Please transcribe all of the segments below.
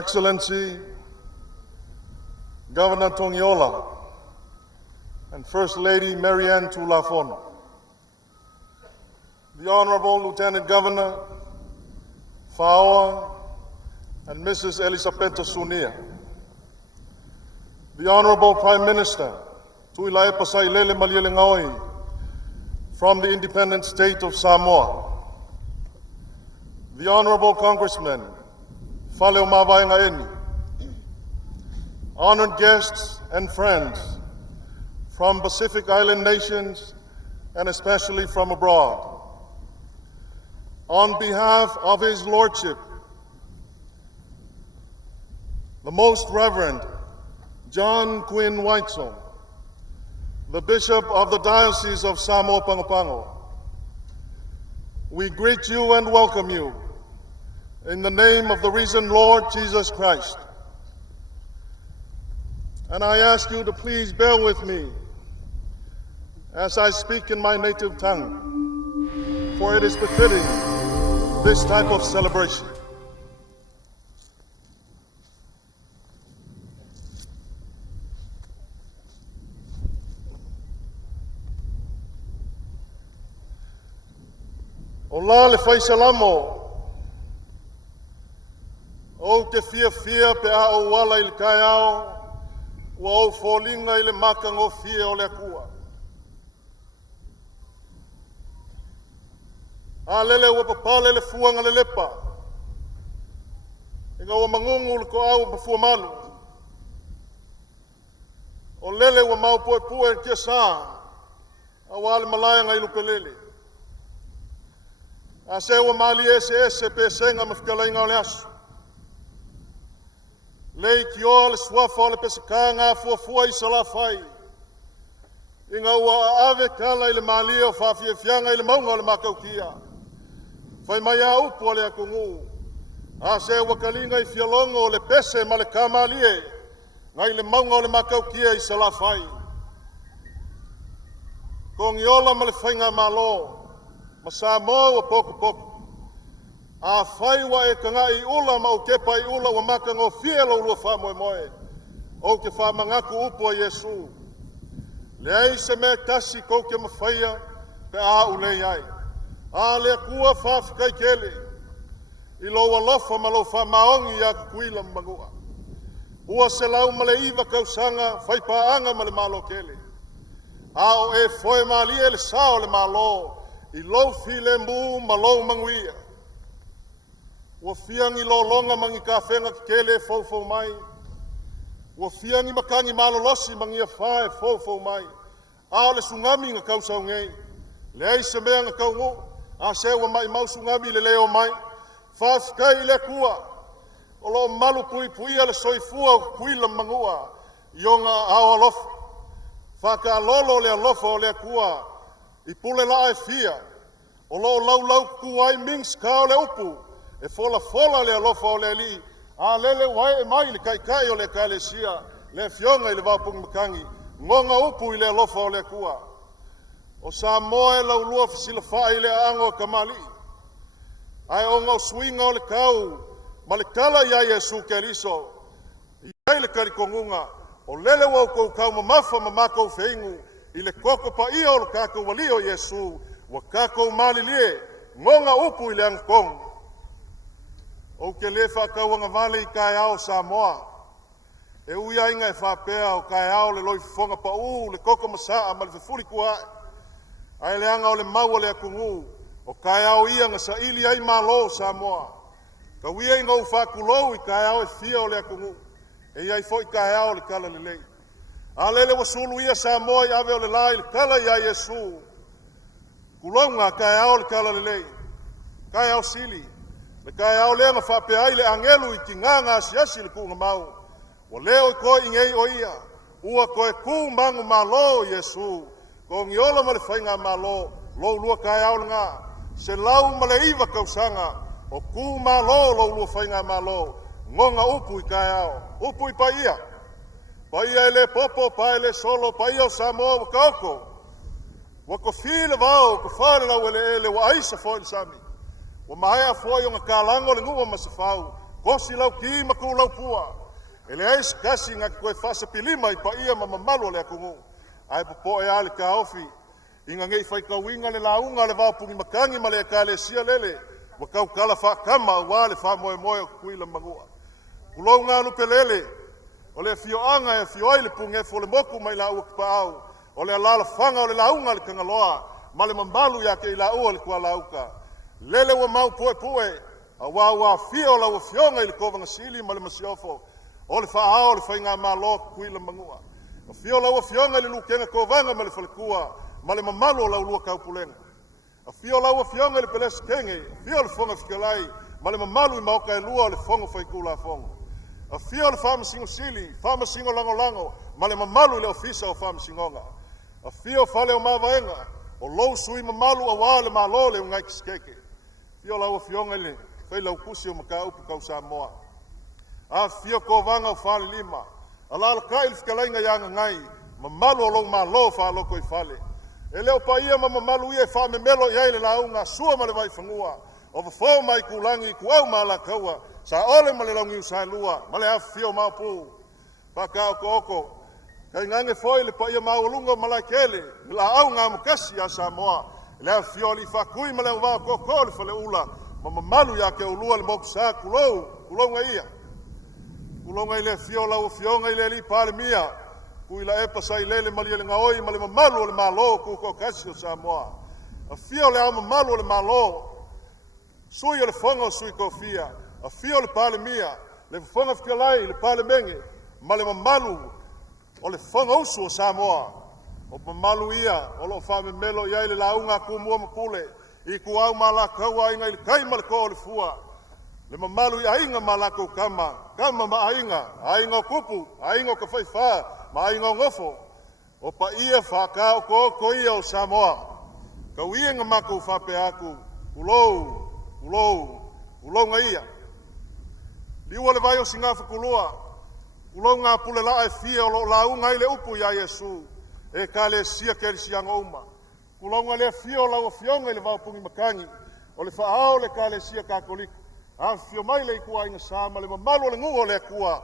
Excellency, Governor Tongiola, and First Lady Marianne Tulafon, the Honorable Lieutenant Governor, Fawa, and Mrs. Elisabetta Sunia, the Honorable Prime Minister, Tuilai Pasailele Malielengoi, from the independent state of Samoa, the Honorable Congressman, Faleo Mavaengaeni, honored guests and friends from Pacific Island nations and especially from abroad. On behalf of His Lordship, the Most Reverend John Quinn Weitzel, the Bishop of the Diocese of Samoa Pangapango, we greet you and welcome you in the name of the risen Lord Jesus Christ. And I ask you to please bear with me as I speak in my native tongue, for it is befitting this type of celebration. Ola le faisalamo, o ke fia pe a o wala il kaiao, wa o folinga i le makango fia o le akua. A lele wa papale le fuanga le lepa, inga wa mangungu le ko au pafua malu. O lele wa maupue pue kia saa, a wale malaya ngai lupelele. A se wa mali ese pe senga mafkala inga o le asu. Lei ki o le swafa o le pesekanga fuafua i salafai. Inga ua ave kala i le malia o whawhiawhianga i le maunga o le makaukia. Whai mai a upu o le akungu. A se ua kalinga i fialongo o le pese ma le kamalie. Ngai le maunga o le makaukia i salafai. Ko ngiola ma le whainga malo. Ma Samoa wa poku. A whaiwa e kanga i ula ma o kepa i ula wa makango fielo ulua wha moe. O ke wha mangaku upo a Yesu. Le ai se mea tasi kou ke mawhaia pe a ulei ai. A lea kua wha whikai kele. I lo walofa ma lo wha maongi a kukuila mangua. Ua se lau ma le iwa kausanga whaipaanga ma le malo kele. A o e foe maali e le sao le malo. I lo file mu ma lo manguia. Ua fiangi lo longa mangi ka whenga kele fau mai. Ua fiangi makangi malolosi mangi a whae fau mai. A le sungami nga kau sau ngei. Le ai se mea nga kau ngu. A se ua mai mau sungami le leo mai. Whawhikai le kua. O lo malu pui a le soifua o kuila mangua. Ionga awa lofa. Whaka lolo le alofa o le kua. I pule la e fia. O lo lau kuai mings ka o le upu. E fola le alofa o le li. A lele wai e mai le kai o le kalesia. Le fionga i le wapung makangi. Ngonga upu i le alofa o le kua. O Samoa e lau lua fisila faa i le ango kamali. Ai o ngau swinga o le kau. Ma le kala ia Yesu ke aliso. Iai le karikongunga. O lele wau kou kau mamafa mamako feingu. I le koko pa ia o le kako wali o Yesu. Wa kako mali lie. Ngonga upu i le angkong. O ke le whakauanga vale i kai ao Samoa. E uia inga e whapea o kai ao le loi fonga pa le koko masaa ma le fufuri kua. Ai le anga o le maua le akungu. O kai ao ia nga sa ili ai malo Samoa. Ka uia inga u whakulou i kai ao e fia o le akungu. E iai fo i kai ao le kala le lei. A lele wa sulu ia Samoa i ave o le lai le kala ia Yesu. Kulonga kai ao le kala le lei. Kai ao sili. Le kai au lea nga whapea ai le angelu I ki nganga asiasi le kuunga mau. Wa leo I koe ingei o ia. Ua koe ku mangu malo Yesu. Ko ngiola ma le whainga malo. Lo lua kai au nga. Se lau ma le iwa kausanga. O ku malo lo lua whainga malo. Ngonga upu I kai au. Upu I pa ia. Pa ia ele popo, pa ele solo, pa ia o Samoa wa kaoko. Wa ko file vau, ko whare lau ele wa aisa fo il sami. Wa mahea foi o ngā kālango le ngua masafau. kosi lau ki ma ku lau pua. Ele ai skasi ngaki koe fasa pilima I pa ia ma mamalu le akungu. Ai popo e ale ka ofi. Inga ngei fai kauinga le launga le vapungi makangi ma le ekalesia lele. Wa kau kala fa kama wa le fa moe moe kuila mangua. Kulou ngā lupe lele. O le fio anga e fio ai le punge fo le moku mai la ua kipa au. O le alala fanga o le launga le kangaloa. Ma le mamalu ya ke I la ua le kua lauka. Lele wa mau poe poe. A wa fio la ua fionga I le kovanga sili ma le masiofo. O le whaao le whainga malo kuila mangua. O fio la ua fionga I le lukenga kovanga ma le whalekua. Ma le mamalu o la ulua kaupulenga. A fio la ua fionga I le pelesi kenge. Fio le fonga fikalai. Ma le mamalu I maoka e lua o le fonga whaikula fonga. A fio le whamasingo sili. Whamasingo lango lango. Ma le mamalu I le ofisa o whamasingonga. A fio whale o mawaenga. O lou sui mamalu a wā le malo le ungai kiskeke. Fio la ua fionga I le whailau kusi o maka upu kau Samoa. A fio kovanga o whale lima. A lala kai le whikalainga yanga ngai. Mamalu o lou malo whaloko I whale. E leo pa ia ma mamalu ia wha me melo iai le launga sua ma le vai whangua. O whafo mai kulangi ku au ma la kaua. Sa ole ma le laungi usai lua. Ma le hafi fio maupu. Paka oko oko. Kai ngange foi le pa ia maulunga ma la kele. La au ngā mukasi a Samoa. Le hafi fio li whakui ma le uwa koko le whale ula. Ma mamalu ya ke ulua le moku sa kulou. Kulonga ia. Kulonga I le fio lau fionga I le li pale mia. Kui la epa sai lele malia le ngaoi ma le mamalu o le malo kuko kasi o Samoa. A fio le au mamalu o le malo. Sui o le fonga o sui kofia. A fio le pale mia. Le fonga fikalai le pale menge. Ma le mamalu o le fonga usu o Samoa. O mamalu ia o lo whame melo iai le launga ku mua mapule. I ku au mala kaua inga I le kaima le ko o le fua. Le mamalu I ainga malako kama. Kama ma ainga o kupu, ainga o kawhaiwha. Ma ainga o ngofo, o pa ia whaka o ko ia o Samoa. Kau ia ngā mako whape aku, ulou ngā ia. Liua le vai o singafa kulua, ulou ngā pule la e fia o lo launga I le upu ia Yesu, e ka le sia ke le sianga uma. Ulou ngā le fia o lau o fionga I le vaupungi makangi, o le whaao le ka le sia kakoliku. A fio mai le ikua inga sama, le mamalu le ngu o le kua,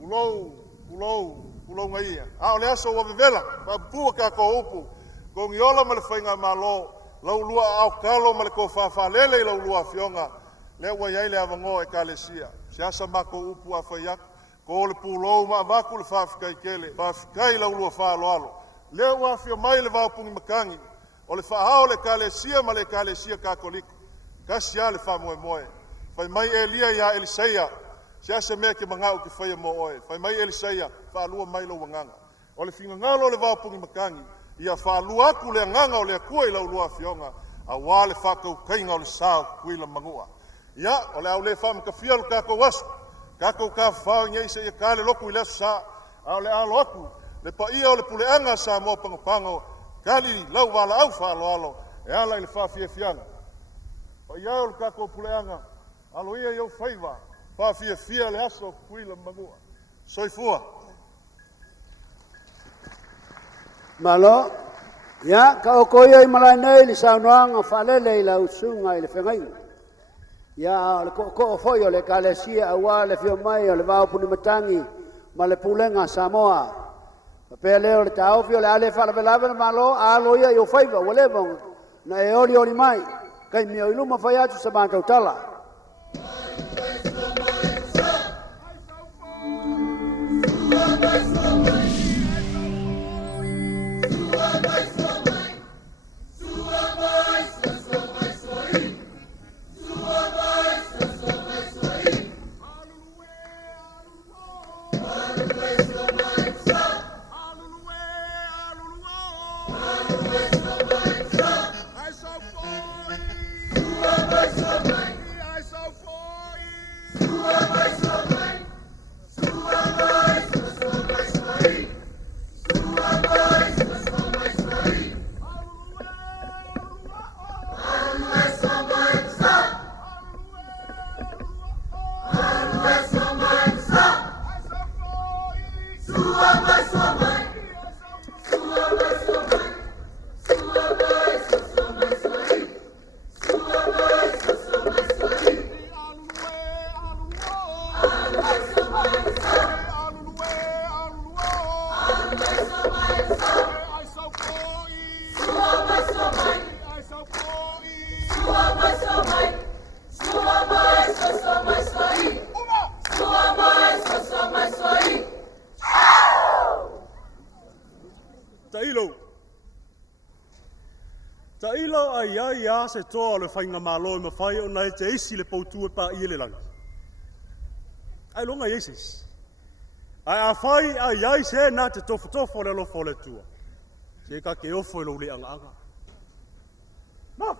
ulou nga ia. A o le aso ua vevela, pa pua ka ko upu. Ko ngiola ma le whainga malo, lau lua au kalo ma le ko whawhalele I lau lua fionga. Le ua iai le avango e ka le sia. Siasa ma ko upu a whaiak, ko le pulou ma avaku le whawhikai kele. Whawhikai lau lua whaloalo. Le ua fio mai le vaupungi makangi. O le whaao le ka le sia ma le ka le sia ka koliko. Kasia le whamoe moe. Whai mai Elia ia Eliseia. Siasa mea ke mangau ke whaia mo oe. Whai mai Eliseia, whaalua mai lau wanganga. O le whinga ngalo le wāpungi makangi, ia whaalua aku le nganga o le akua I lau lua fionga, a wā le whakau kainga o le sao kuila mangua. Ia, o le au le whamaka fia lu kako wasu, kako ka whao ngai se ia ka le loku I le asu sa, a o le alo aku, le pa ia o le puleanga sa mo pangopango, kali lau wala au whaaloalo, e ala I le whawhia fianga. Pa ia o le kako puleanga, alo ia iau whaiva, whawhia fia le aso kuila mangua. Soifua. Malo, ya, ka o ia I malai nei li saunoanga whalele I la usunga I le whengai. Ya, le ko o foi o le kalesia awa le fio mai o le vaupuni matangi ma le pulenga Samoa. Pea leo le taofi o le ale whalawelawe le malo, alo ia I o whaiva, wale bong, na e ori mai, kai mio I luma whai atu sa mākau tala. Ta ilo ai se toa le whainga malo ma whai o nai te isi le poutua pa i le langi. Ai longa Jesus. Ai a whai ai se na te tofo le lo le tua. Se ka ke ofo i lo le anga. No!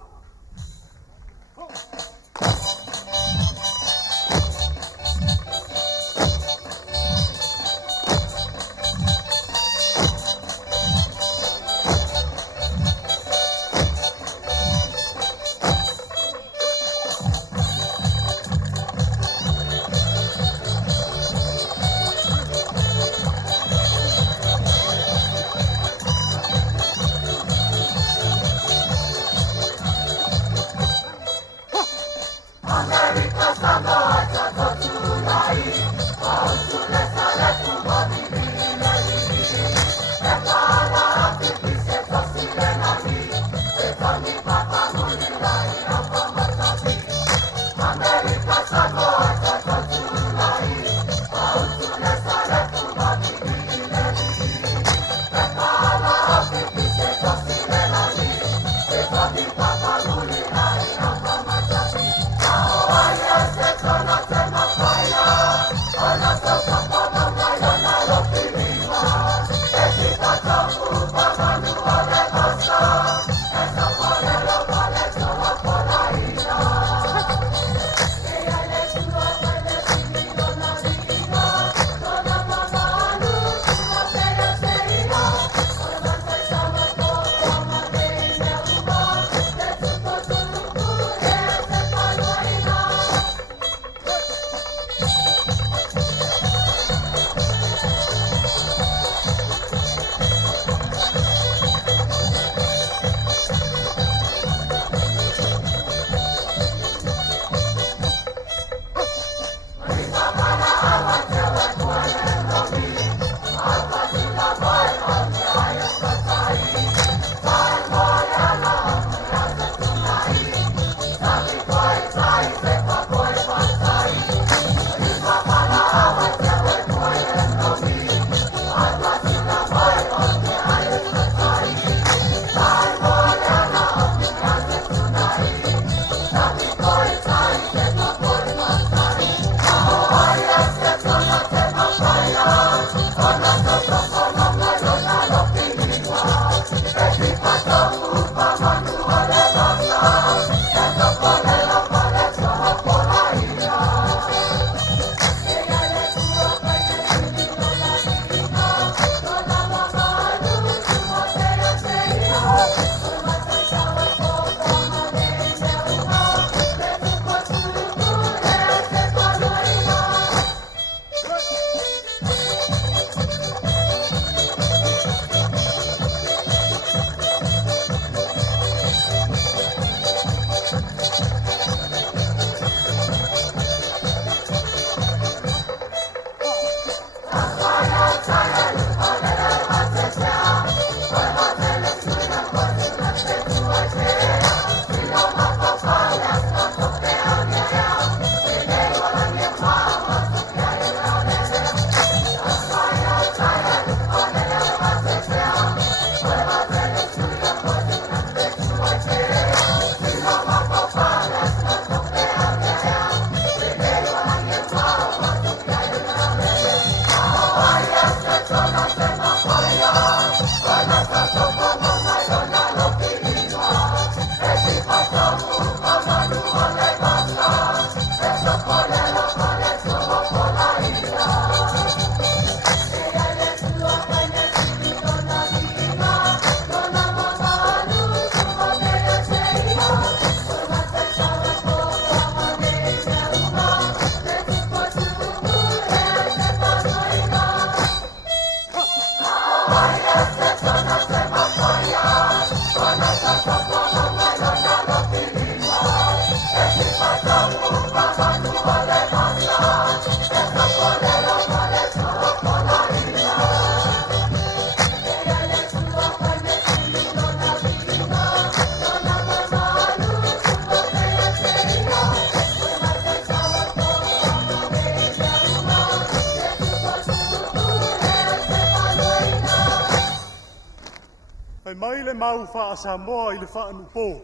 Ai mai le mau wha Samoa i le wha anu pō.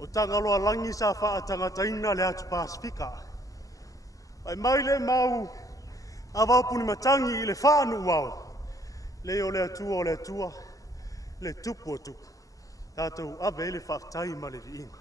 O tangaloa langi sa wha tangataina le atu Pasifika. Ai mai le mau a wapuni matangi i le wha anu wau. Le o le atua, le tupu o tupu. Tātou awe le whaktai ma le viinga.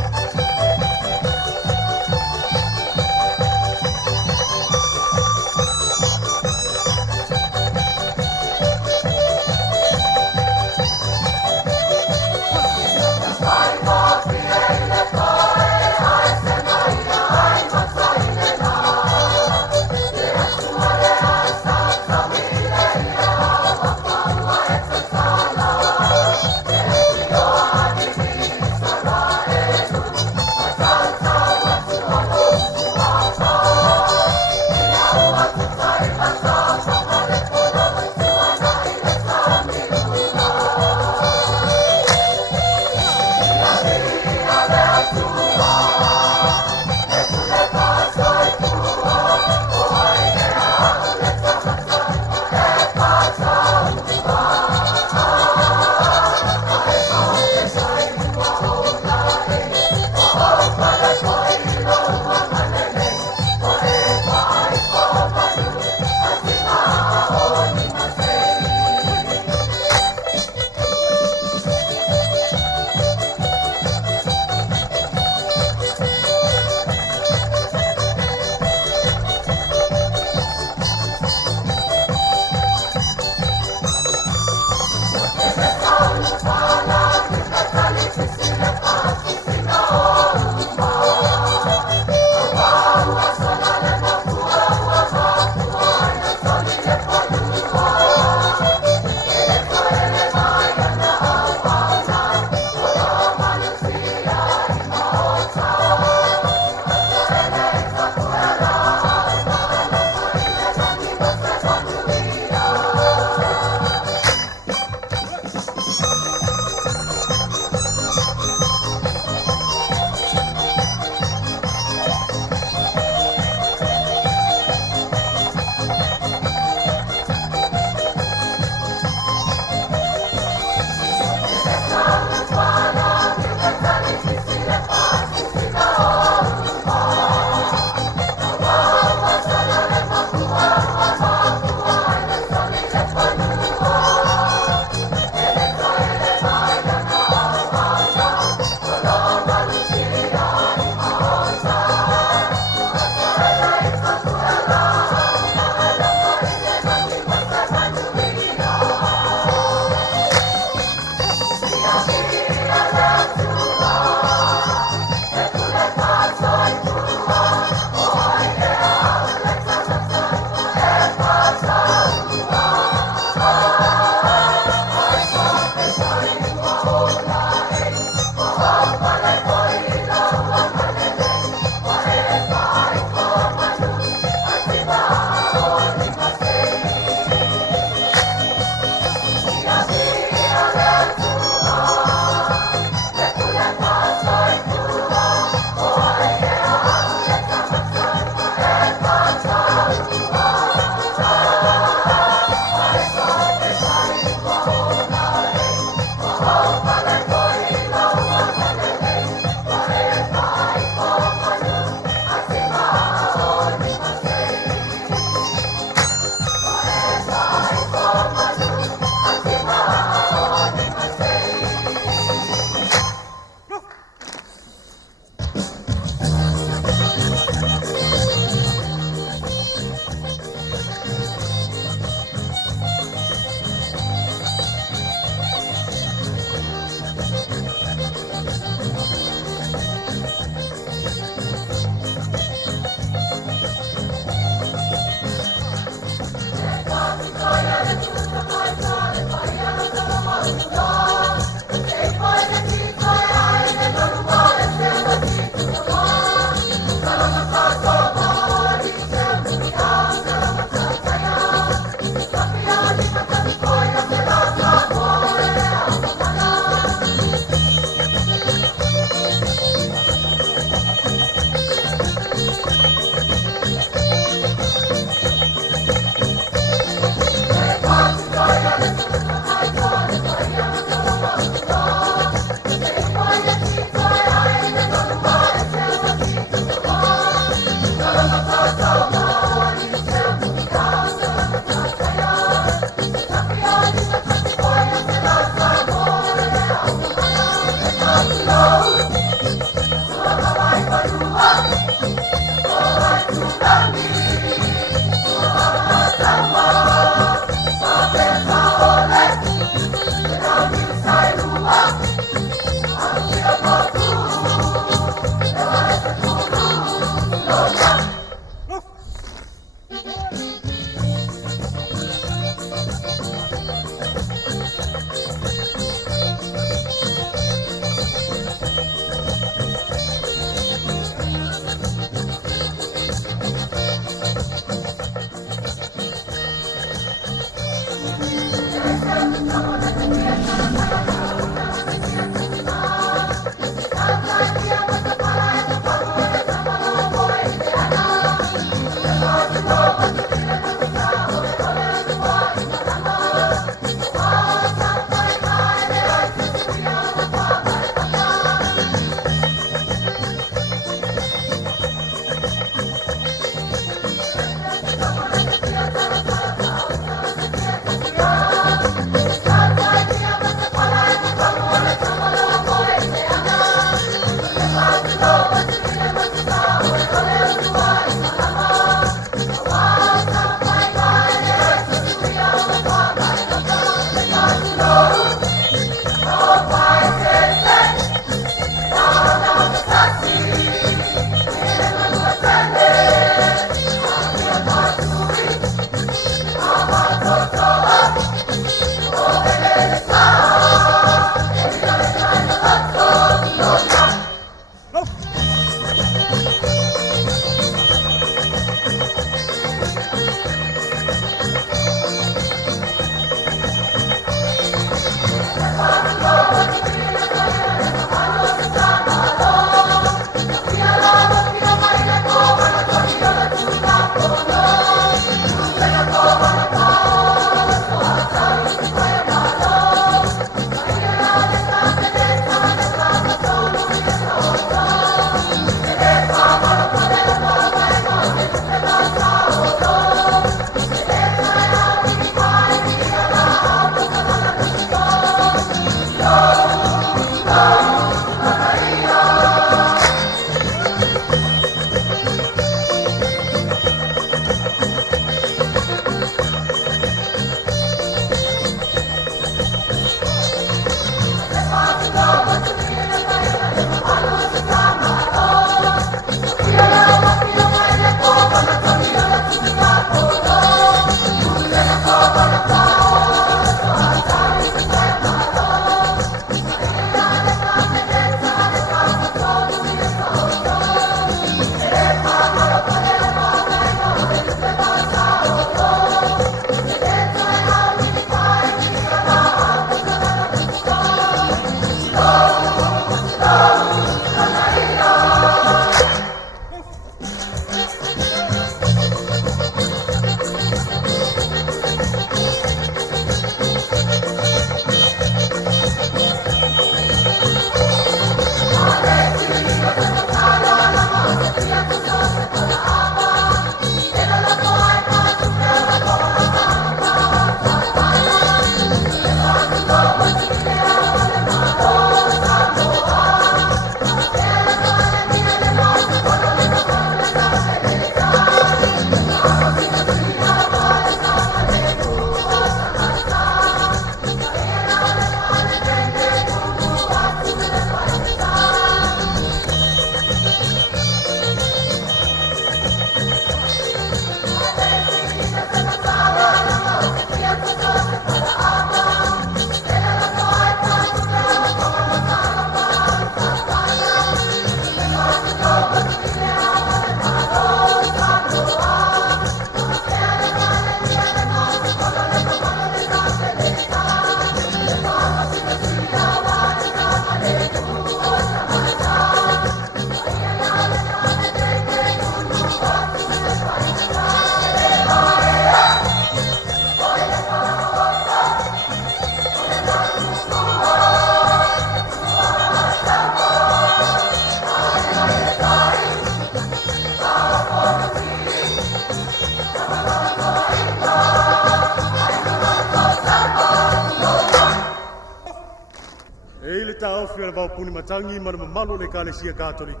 talofi le vau puni matangi ma le mamalu le kalesia katoliku.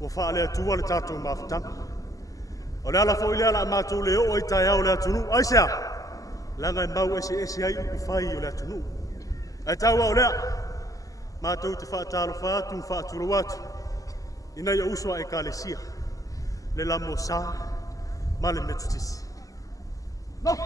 Ua faa le atua le tatou mafutanga. O le ala fo ile ala mātou le o i tai au le atunu. Aisea, langa e mau ese ai uku fai o le atunu. Ai tau au lea, mātou te faa talo fatu, faa turo watu. Ina ia usua e kalesia. Le lamo sa, ma le metutisi. No!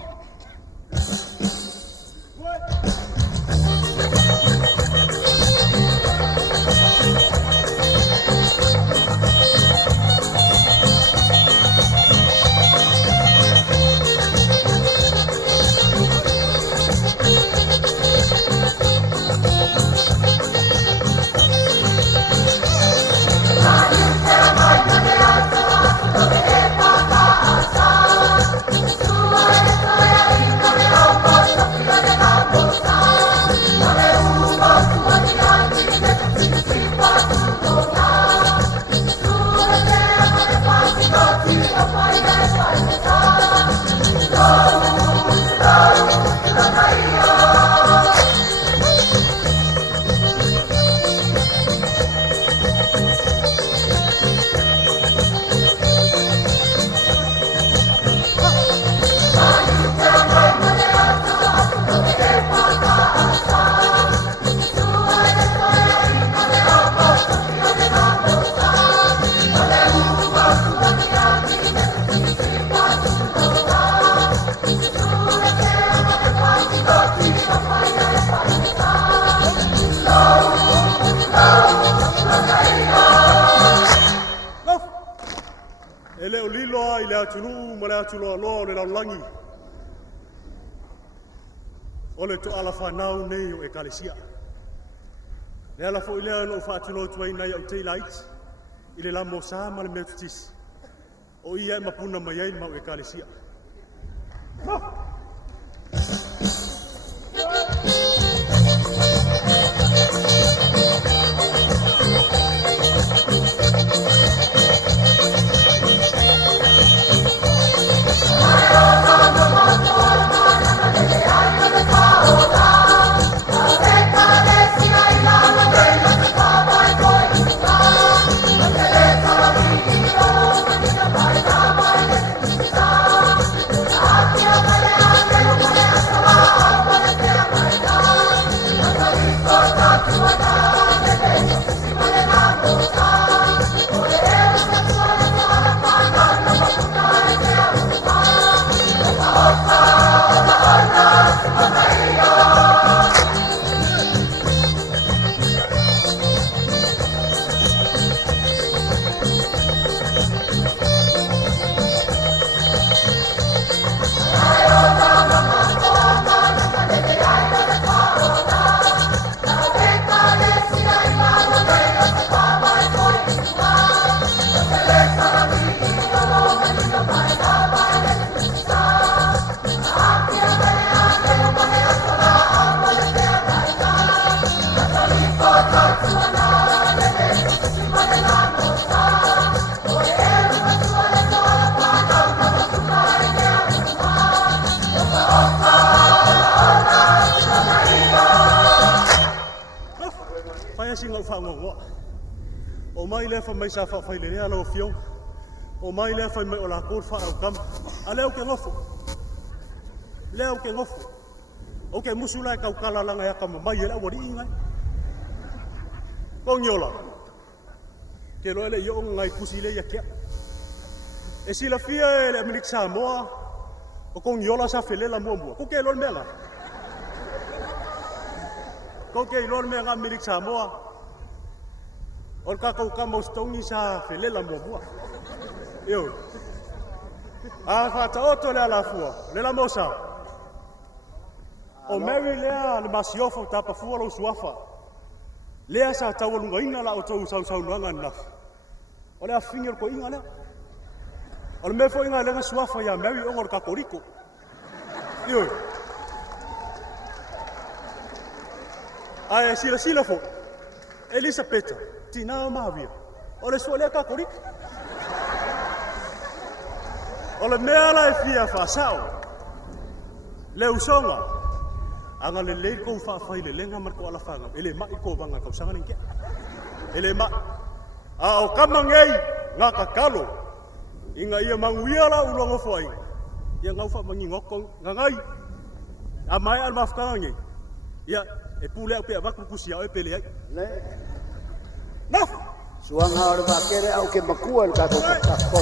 Ele o lilo i le atunu ma le atulo lo le laulangi. O le to ala whanau nei o ekalesia. Le ala fo i lea no whaatulo tuai nei au te lait. I le lamo sa ma le metutis. O ia e mapuna mai ai ma o ekalesia. O mai le fa mai sa fa fai le ala o fio. O mai le fa mai o la por fa o kam. A leo ke ngofo. Leo ke ngofo. O ke musula ka ukala langa ya ka mai le wori inga. Ko ngiola. Ke lo le yo ngai kusile ya ke. E sila fia le Amerika Samoa. O ko ngiola sa fele la mo. Ko ke lo mela. Ko ke lo mela Amerika Samoa. O kakau kama ustongi sa felela mwabua. Yo. Fata oto le alafua. Le la mosa. O Mary lea le masiofo tapa fua lo suafa. Lea sa tawalunga ina la oto sau nuanga naf. O le a finger ko inga lea. O le mefo inga lenga suafa ya Mary ongor kakoriko. Yo. Ai sila fo. Elisabeth. Tina Maria. O le suole ka korik. O le mea la e fia fa sao. Le usonga. anga le ko fa fa le nga mar ko ala fanga ele ma ko banga ko sanga ninge ele ma a o kamangei nga kakalo inga ia manguia la ulongo foi ia ngau fa mangi ngoko ngai a mai al mafkanga ngi ia e pule pe ba ku sia e pele ai Le. na Suanga o le bakere au ke makua le kako kako.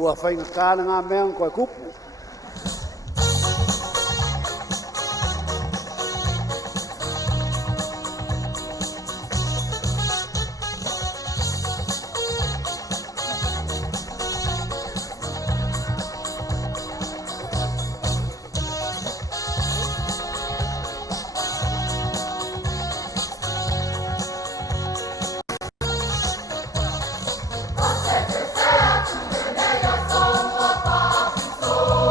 Ua whainga kāna ngā mea koe kupu. Oh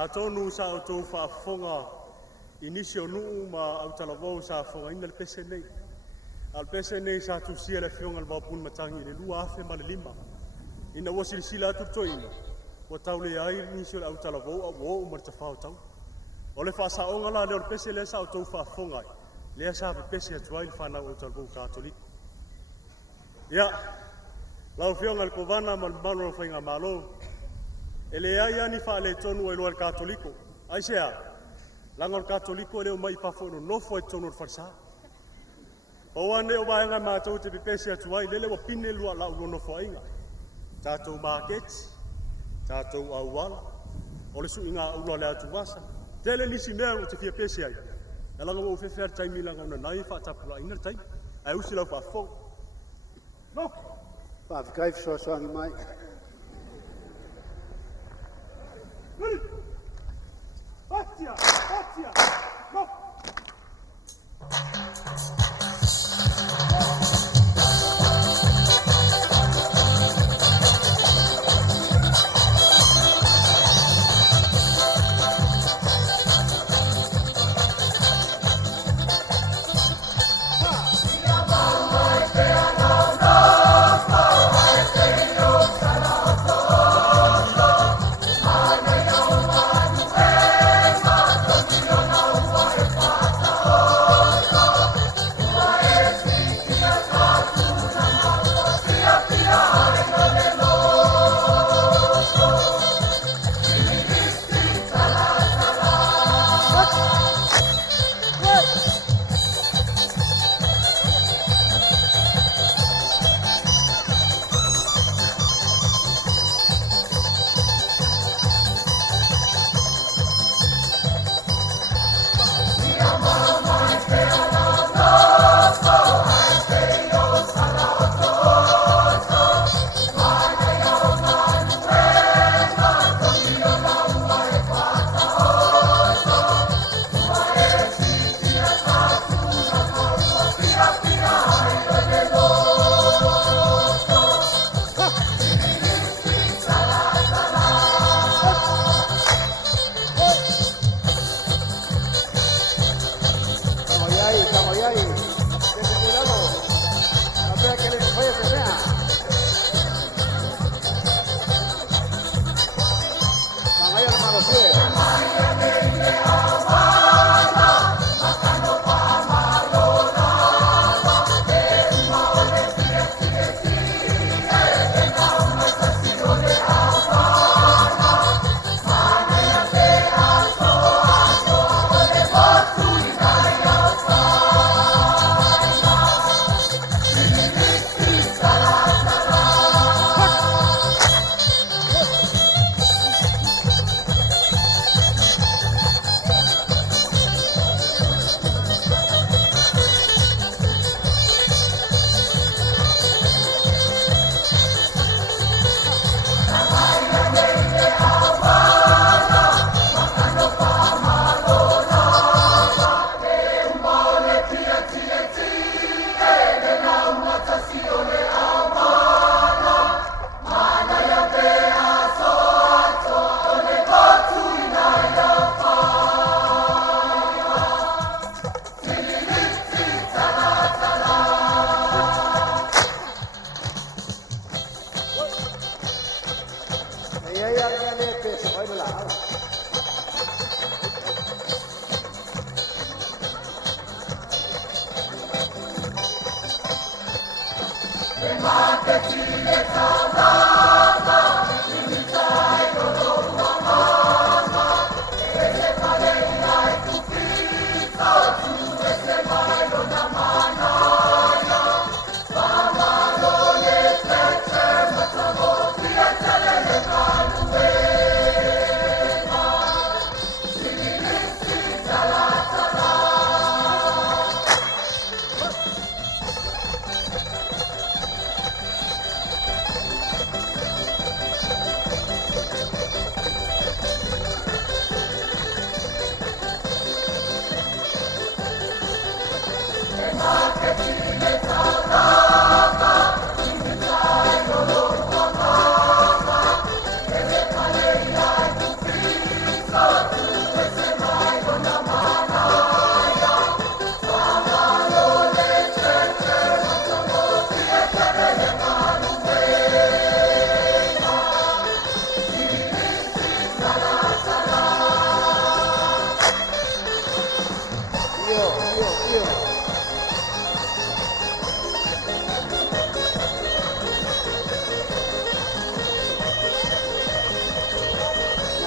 A tonu sa o tō whaafonga inisio nuu ma au talavou sa fonga ina le pese nei. Al pese nei sa tu sia le whionga le wapun matangi le lua afe ma le lima. Ina wasi sila atu toina. Wa tau le ai inisio le au talavou a wo umar ta whao tau. O le whaasaonga la leo le pese le sa o tō whaafonga. Lea sa pe pese atuai le whanau au talavou katoliko. Ia, lau whionga le kovana ma le manu o whainga malo. E le ai ani wha le tonu e loa le katoliko. Ai sea, langa o katoliko e leo mai pafo no nofo e tonu o wharsa. O ane o waenga mātou te pepese atuai, lele wa pine lua lau lua nofo ainga. Tātou māketi, tātou auala, o le su inga ula le atu wasa. Tele nisi mea o te fia pese ai. E langa mo ufefe ar taimi langa una nai wha tapula ina le taimi. Ai usi lau wha fong. No! Whaafikai fisoasoangi mai. Batia! Batia! No!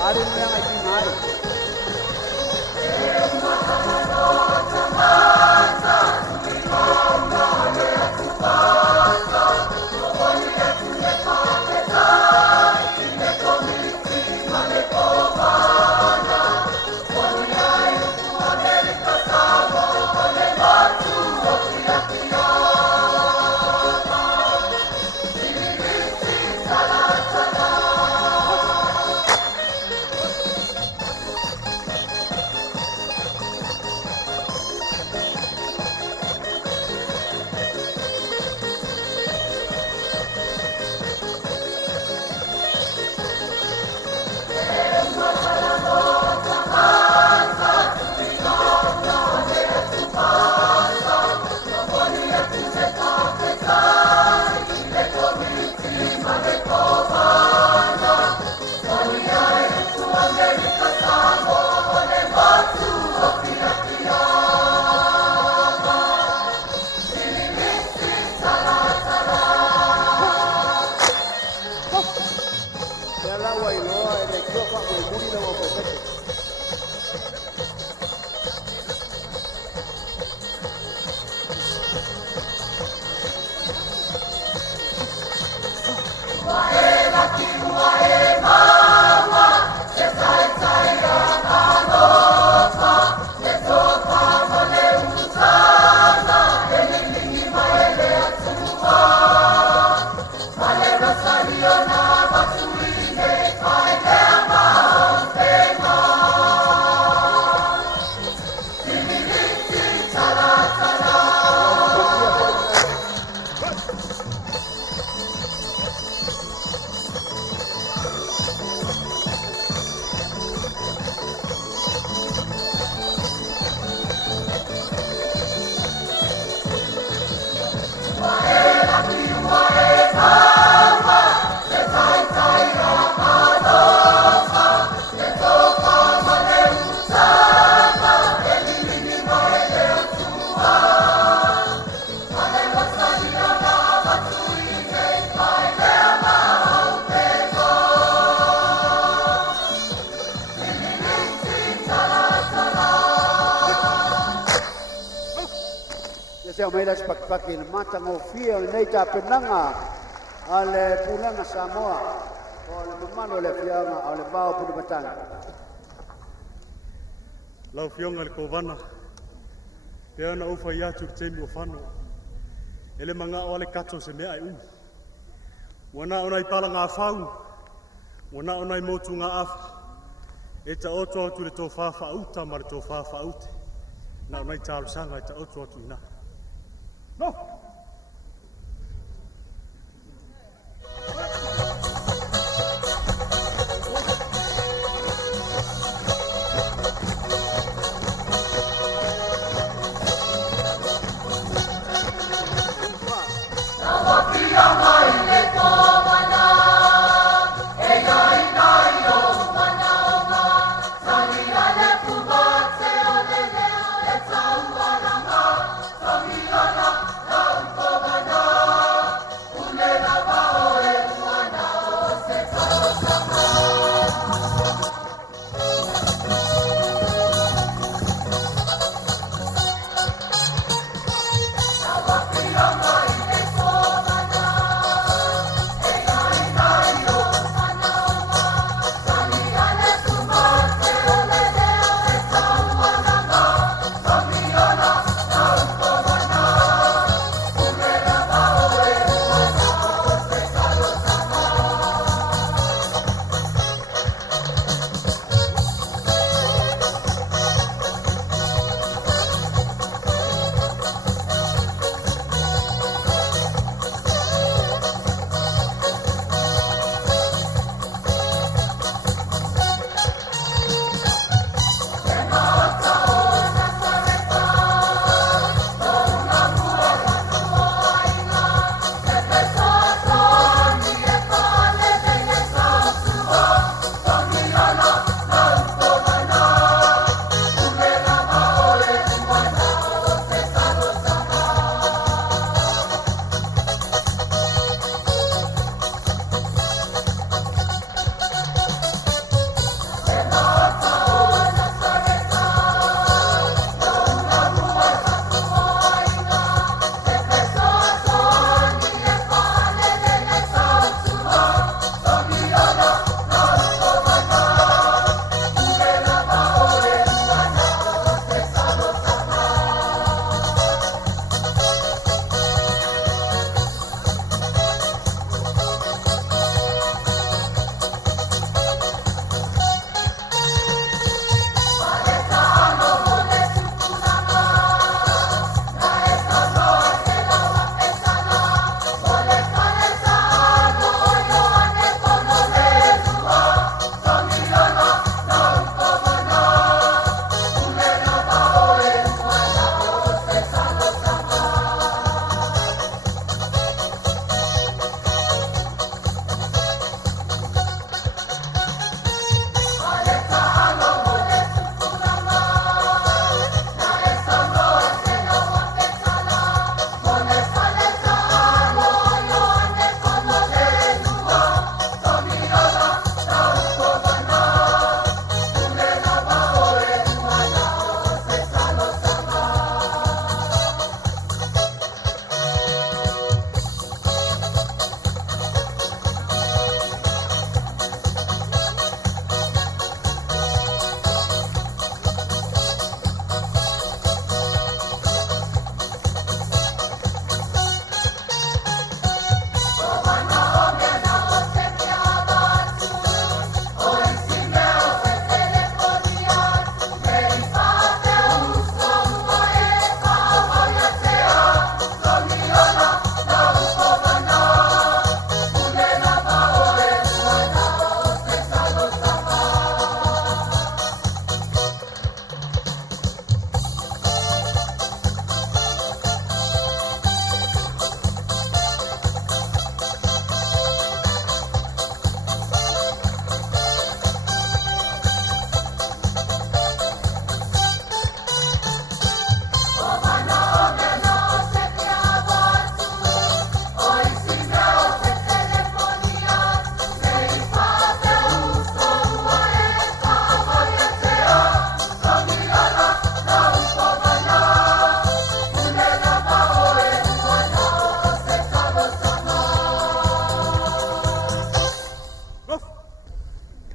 Ari mo yang itinay. Saya mai das pakin matang ofia nei ta penanga ale punanga Samoa o le mamalo le fianga o le bao pu batang lau fionga le kovana pea na ufa ia tu temi o fano ele manga o le kato se mea ai wana ona i pala ngā whau wana ona i motu ngā afa e ta oto atu le tō whawha auta ma le tō whawha aute na ona i tālu sanga e ta oto atu ina no! No!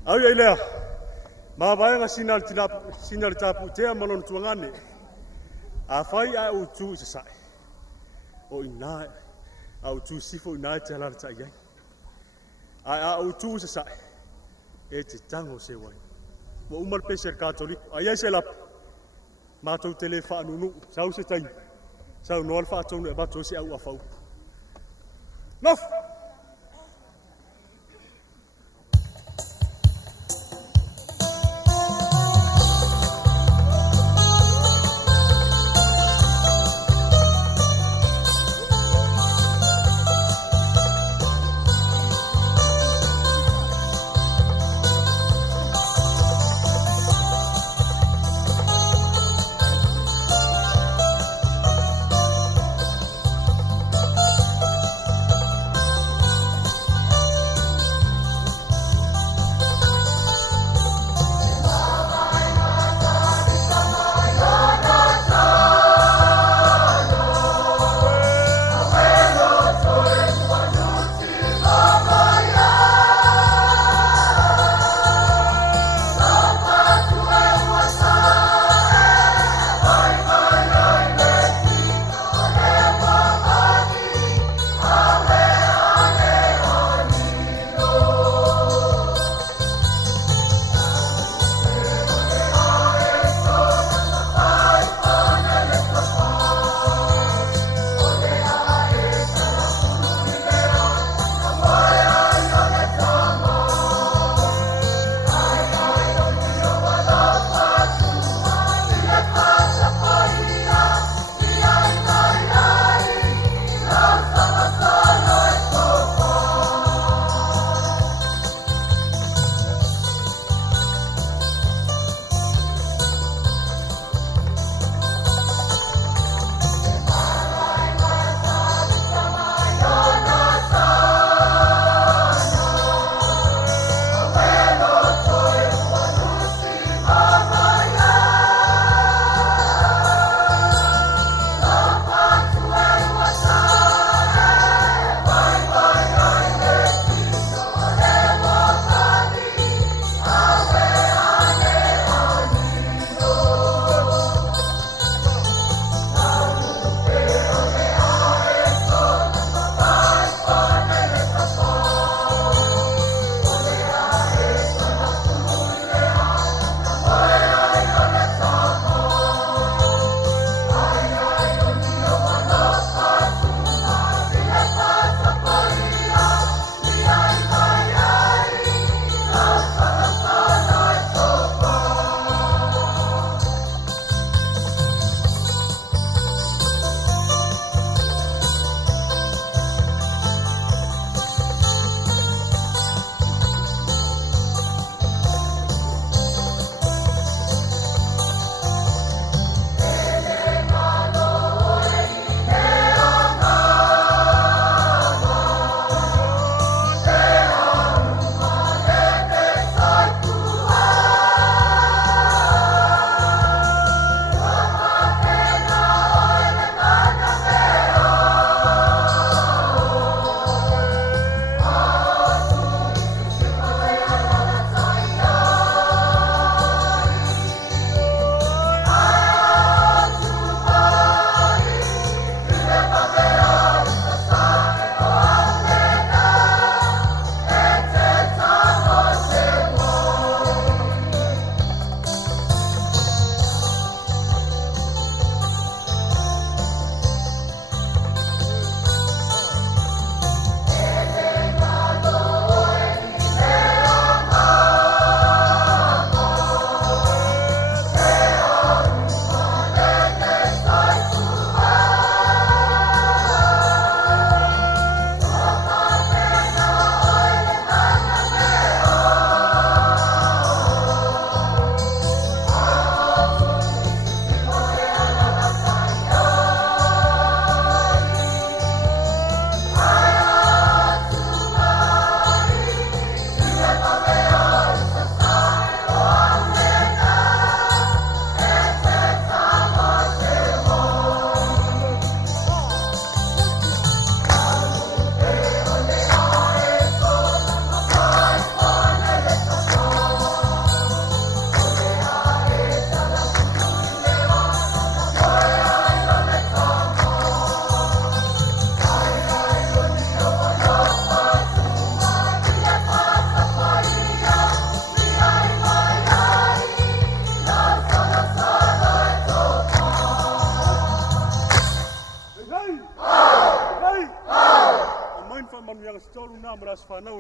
Au ia lea. Ma vaenga sinar tapu tea malon tuangane. A fai a utu se sai. O ina a utu sifo ina te ala ta ia. A utu se sai. E te tango se wai. Mo umar peser katolik. Ai se lap. Ma tau tele fa nunu sau se tai. Sau no alfa tonu e bato se au afau. Nof.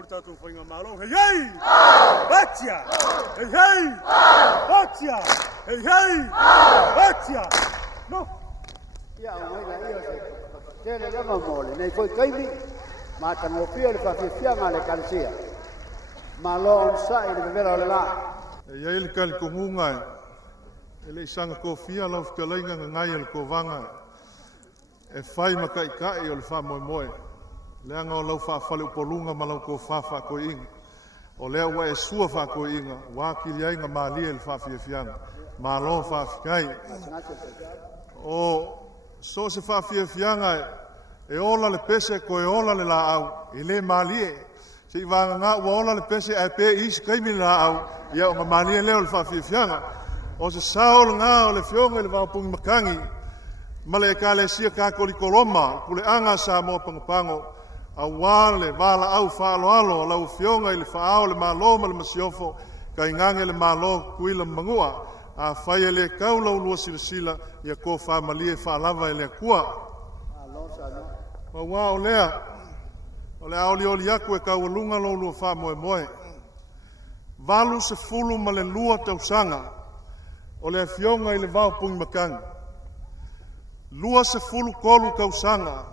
tātou whainga mālo. Hei hei! Batia! Hei hei! Batia! Hei hei! Batia! No! Ia o mai la ia se. Tele langa mole, nei foi kaimi. Ma tango pia le whawhiwhianga le kalesia. Ma lo on sai le vera le la. E ia ili kali ko ngunga e le isanga ko fia lau whikalainga ngai ele ko vanga e whai makai kai o le wha moe moe. Leanga o lau wha whale upolunga ma lau ko wha ko inga. O lea ua e sua wha ko inga, wakiri ainga ma lia le wha whiwhianga. Ma lo wha whikai. O so se wha whiwhianga e ola le pese ko e ola le la au, e le ma lia. Se wanga ngā ua ola le pese e pe isi kaimi la au, ia o ngā mania leo le whawhiwhianga. O se saol ngā o le whionga le waupungi makangi, ma le ka le sia ka koli koloma, kule anga sa mo pangapango, a wale wala au whaaloalo, lau whionga i le whaao le malo ma le masiofo, ka ingange le malo kuila mangua, a whaia le kaulau lua sila sila, ia ko whamalia whaalava e le kua. Ma wā o lea, o le aoli oli aku e kaualunga lo lua wha moe moe. Valu se fulu ma le lua tausanga, o le fionga i le vau pungi makangi. Lua se fulu kolu kausanga,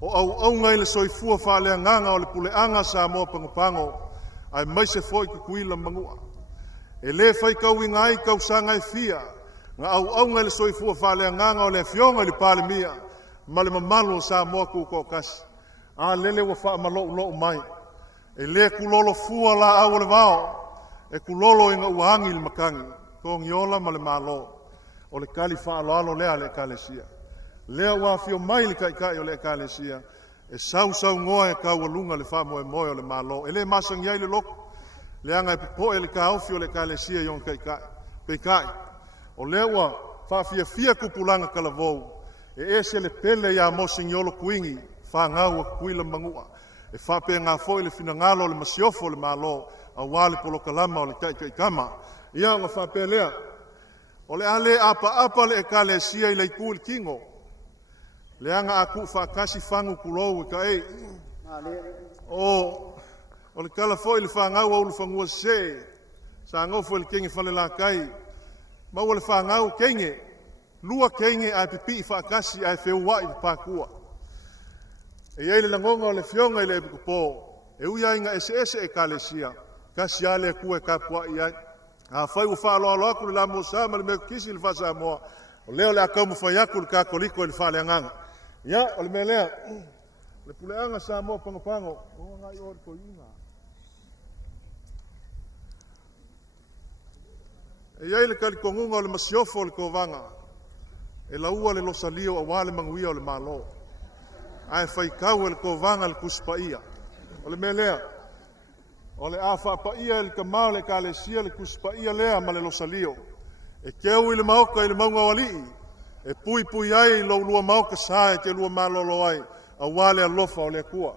o au ngai le soifua wha lea nganga o le puleanga sa moa pangopango, ai mai se foi kukuila mangua. E le fai kau ingai kausanga e fia, nga au ngai le soifua wha lea nganga o le fionga i le pale mia, ma le mamalu sa moa kuko kasi. A lele wa wha ma lo mai. E le kulolo fua la au le vao. E kulolo inga uangi le makangi. Ko ngiola ma le malo. O le kali wha alo lea le kalesia. Lea wa fio mai le kai o le kalesia. E sau ngoa e kaualunga le wha moe moe o le malo. E le masang iai le loko. Le anga e pipo e le kaufi o le kalesia yon kai. Peikai. O lea wa wha fia kupulanga kalavou. E ese le pele ya mo singiolo kuingi. Whangau a kuila mangua. E whape ngā foi le finangalo le masiofo le malo a wale polo kalama o le kai kama. Ia o ngā whape lea. O le ale apa le e ka le sia i le iku le kingo. Le anga aku whakasi whangu kulou e ka ei. O le kala foi le whangau au le whangua se. Sa ngofo le kingi whale la kai. Mau le whangau kenge. Lua kenge ai pipi whakasi ai whewai le pakua. E iei le langonga o le fionga i le epikupo, e uia inga ese e kalesia, kasi ale kue kapua iai. A whai u whaalo alo aku le la mo sa, ma le mea kisi le whasa moa, o leo le akau mu whai aku le kakoliko i le whale anganga. Ia, o le mea lea, le puleanga sa moa pangopango, o ngai ori ko inga. E iei le kalikongunga o le masiofo o le kovanga, e laua le losalio a wale manguia o le malo. Ai fai kau el kovanga el kuspaia. O le melea. O le afa paia el kamau le kalesia le kuspaia lea ma le losalio. E keu i le maoka i le maunga walii. E pui ai lo lua maoka sa e ke lua malolo ai. A wale a lofa o le kua.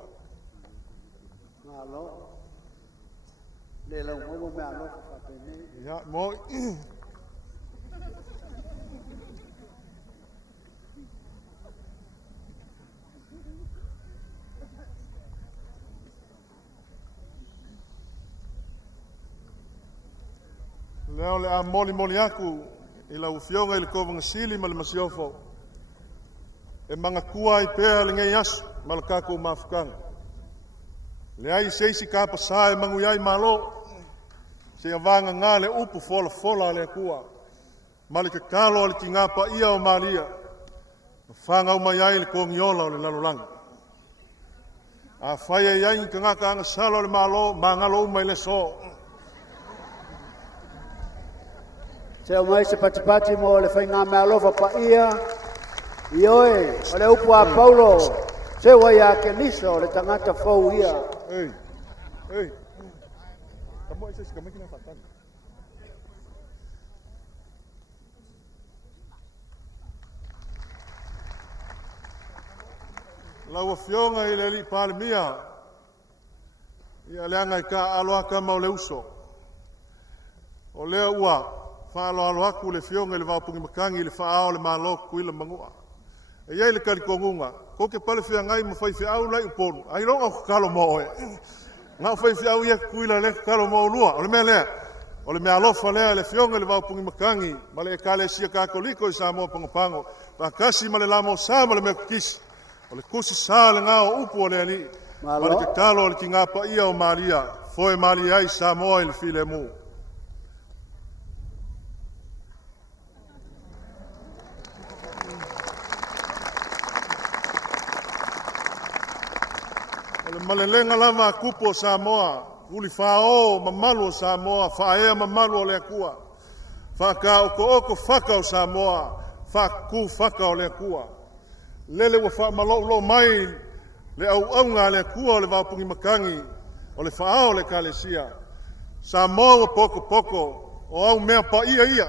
Malo. Le lau momo me a lofa whapene. Ya, moi. Leo le a moli aku i lau fionga i le kovanga sili ma le masiofo. E manga kua i pēa le ngai asu ma le kako mafukanga. Le ai seisi kapa sa e mangu iai malo. Se avanga ngā le upu fola le kua. Ma le kakalo le ki ngapa ia o malia. Whanga umai ai le kongiola o le lalolanga. A whaia iai ka ngaka anga salo le malo ma ngalo umai le so. Se o mai se patipati mo le whainga mea lofa pa ia. Ioe, o le upu a Paulo. Se wai a ke niso le tangata fau ia. Ei. Tamo ese se kamekina fatani. Lau fionga i le li pale mia. Ia leanga i ka aloa ka mau le uso. O lea ua. Whaalo aku le fionga le waupungi makangi le whaao le malo kuila mangua. E iei le kalikongunga. Ko ke pale whia ngai ma whai whiau lai uponu. Ai ronga kukalo mo oe. Ngā whai whiau ia kuila le karo mo lua. O le mea lea. O le mea alofa lea le fionga le waupungi makangi. Ma le ekalesia kakoliko i Samoa Pangopango. Pakasi ma le lamo sa ma le mea kukisi. O le kusi sa le ngā o upu o le ali. Ma le ke talo o le ki ngā pa ia o Maria. Foe Maria i Samoa i le file mu. Malelenga lava kupo o Samoa, uli whao mamalu o Samoa, whaea mamalu o lea kua. Whaka oko whaka o Samoa, whaku whaka o lea kua. Lele wa wha malo mai, le au ngā lea kua o le waupungi makangi, o le whao o le kalesia. Samoa wa poko, o au mea pa ia.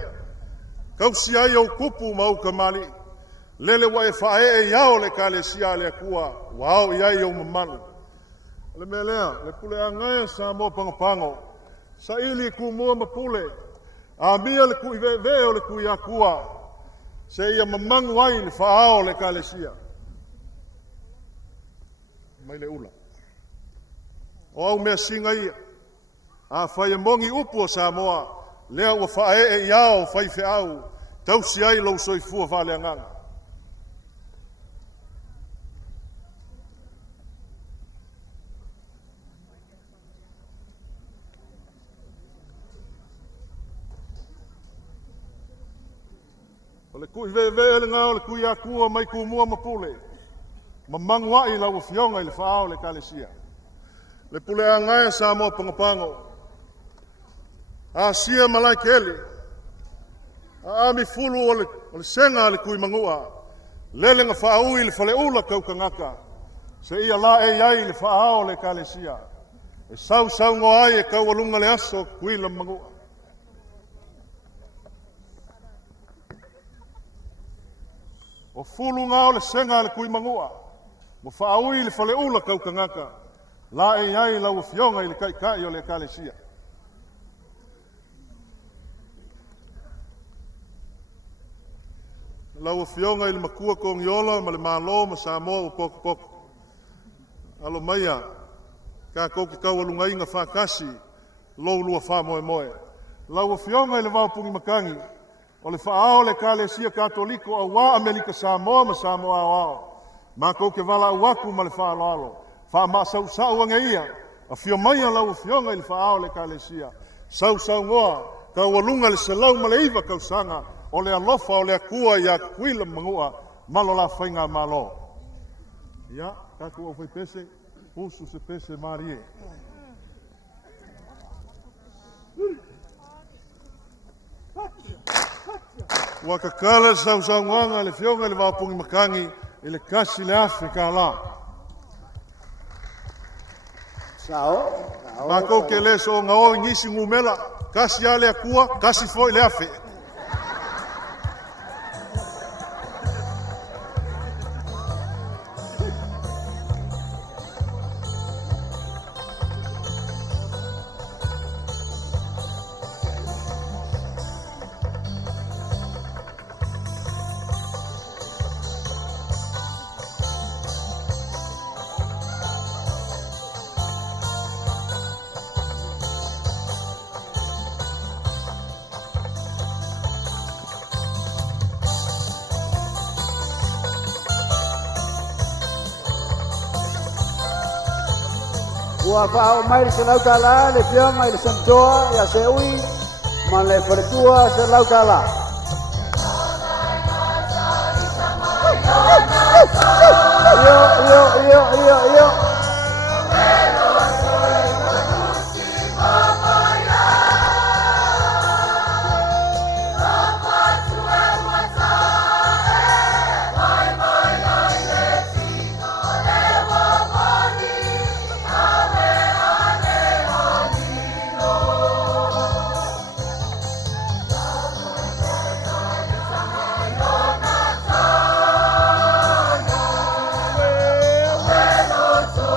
Kausi ai au kupu mau kamali. Lele wa e whae e iao le kalesia lea kua, wao iai au mamalu. Le mea lea, le pule a ngai Samoa Pangopango. Sa ili ku mua mapule. A mia le ku i veo le ku i akua. Se ia mamangu ai le whaao le kalesia. Mai le ula. O au mea singa ia. A whai mongi upu o Samoa. Lea ua whae e iao whai whiau. Tausi ai lau soifua whale anganga. O le kui veve le ngā o le kui a kua mai ku mua mapule. Ma mangua i lau fionga i le whaao le kalesia. Le pule a ngai Samoa Pangopango. A sia malai kele. A ami fulu o le senga le kui mangua. Lele nga whaau i le whale ula kau kangaka. Se ia la e iai le whaao le kalesia. E sau ngoa ai e kau alunga le aso kui la mangua. O fulu ngā o le senga le kui mangua. Mo whaau i le whale ula kau kangaka. La e iai lau fionga i le kai o le kalesia. Lau fionga i le makua kongiola ma le malo ma Samoa o poko. Alo maia, ka kouki kau alunga inga whakasi, lou lua wha moe. Lau fionga i le waupungi makangi, o le whaao le kalesia katoliko a wā Amerika Samoa ma Samoa ao. Ma kouke wala uaku ma le whaaloalo. Wha ma sau anga ia, a fio maia lau fionga i le whaao le kalesia. Sau ngoa, kau alunga le selau ma le iwa kau sanga, o le alofa o le akua i a kuila mangua, malo la whainga malo. Ia, kaku au whai pese, pusu se pese marie. Wakakala sau nganga le fionga le waupungi makangi, i le kasi le Afrika la. Mako ke le so ngao ngisi ngumela, kasi ale akua, kasi foi le afe. Ua whao mai se lautala, le fionga i le santoa, ia se ui, ma le wharetua se lautala. Io. So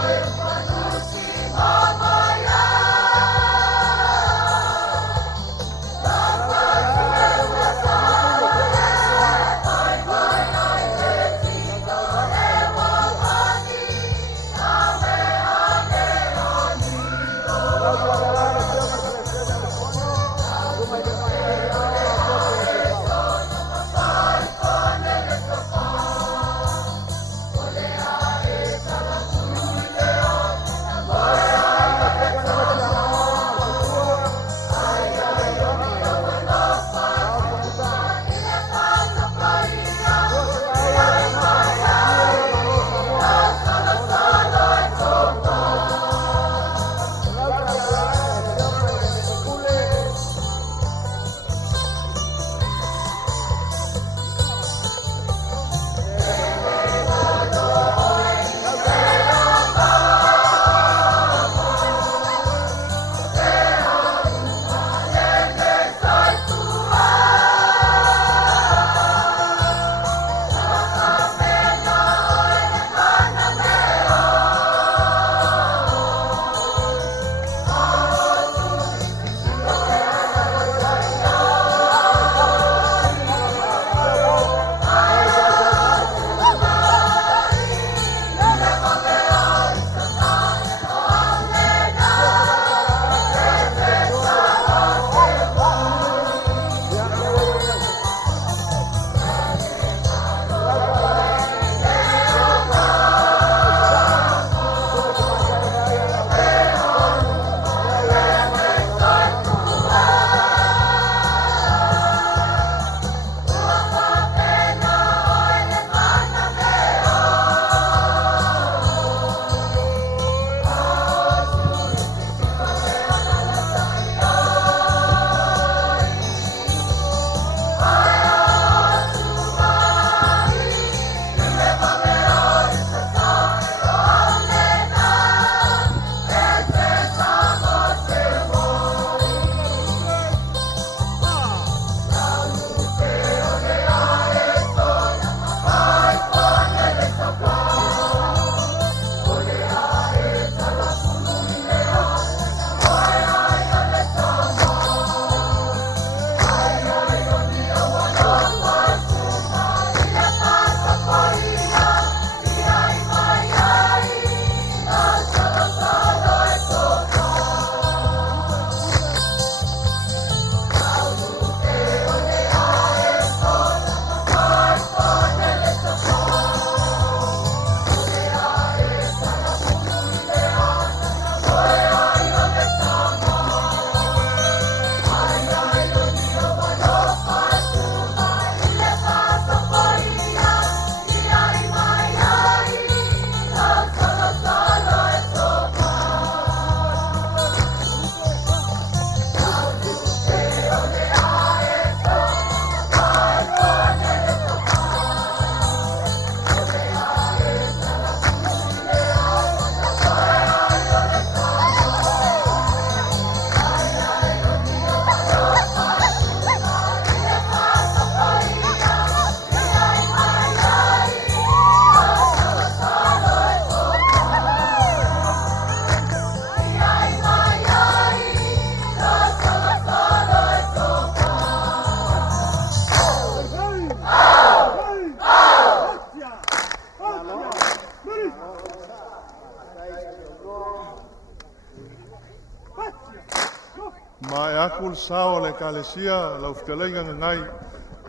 Ma e aku le sao le kalesia la uftelenga ngai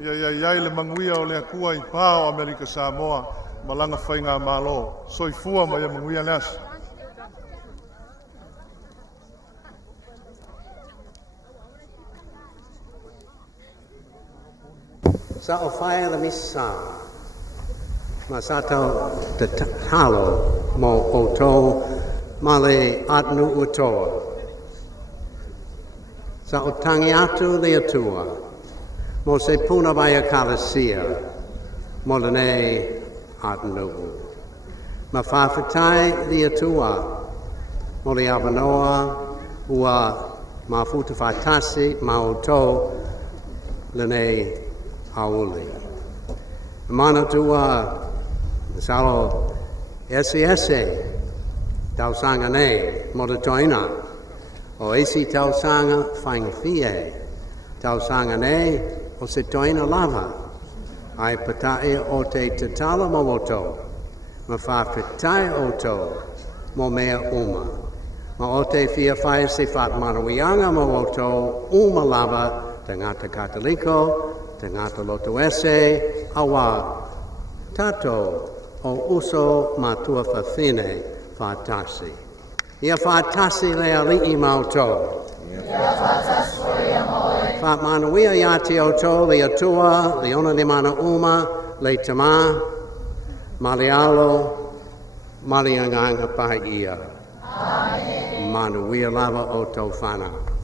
ia le manguia o le akua I pā o Amerika Samoa malanga whainga malo soifua ma ia manguia le asi. Sa o whaia la misa, ma sa tau te halo mo o tō ma le atnu utoa. Sa o tangi atu le atua, mo se puna vai a kalasia, mo le nei atnu. Ma whawhitai le atua, mo le awanoa, ua ma futa whatasi, ma o tō le nei auli. Mana tua salo ese tau sanga nei mo le toina o esi tau sanga whainga fie tau sanga nei o se toina lava ai patai o te tatala mo oto ma whawhitai oto mo mea uma ma o te fia whae se what marawianga mo oto uma lava te ngata katoliko te ngata loto ese, awa, tato o uso matua whawhine whātasi. Ia whātasi le ali'i mauto. Whāmanuia iati o tō le atua, le ona le mana uma, le tamā, malialo, malianganga pahi ia. Manuia lava o tō whana.